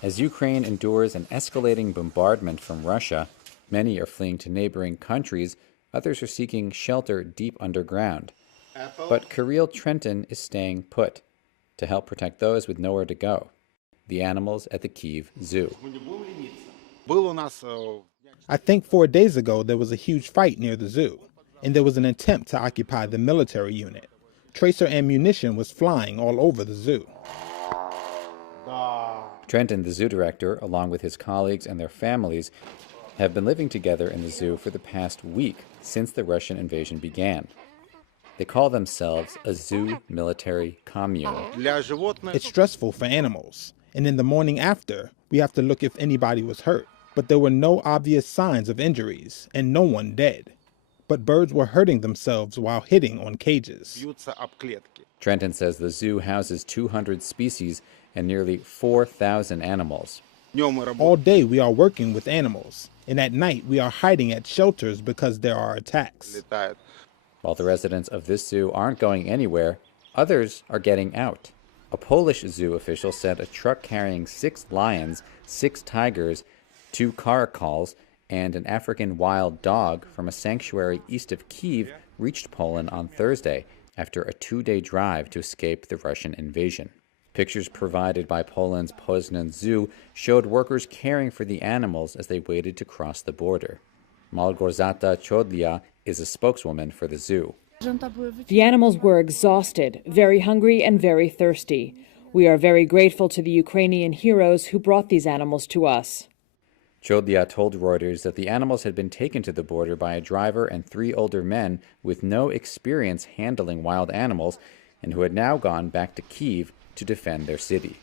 As Ukraine endures an escalating bombardment from Russia, many are fleeing to neighboring countries, others are seeking shelter deep underground. But Kirill Trenton is staying put to help protect those with nowhere to go, the animals at the Kyiv Zoo. I think 4 days ago there was a huge fight near the zoo, and there was an attempt to occupy the military unit. Tracer ammunition was flying all over the zoo. Trenton, the zoo director, along with his colleagues and their families, have been living together in the zoo for the past week since the Russian invasion began. They call themselves a zoo military commune. It's stressful for animals, and in the morning after, we have to look if anybody was hurt. But there were no obvious signs of injuries, and no one dead. But birds were hurting themselves while hitting on cages. Trenton says the zoo houses 200 species and nearly 4,000 animals. All day we are working with animals, and at night we are hiding at shelters because there are attacks. While the residents of this zoo aren't going anywhere, others are getting out. A Polish zoo official said a truck carrying 6 lions, 6 tigers, 2 caracals, and an African wild dog from a sanctuary east of Kyiv reached Poland on Thursday after a 2-day drive to escape the Russian invasion. Pictures provided by Poland's Poznan Zoo showed workers caring for the animals as they waited to cross the border. Malgorzata Chodlia is a spokeswoman for the zoo. The animals were exhausted, very hungry and very thirsty. We are very grateful to the Ukrainian heroes who brought these animals to us. Chodlia told Reuters that the animals had been taken to the border by a driver and 3 older men with no experience handling wild animals and who had now gone back to Kyiv to defend their city.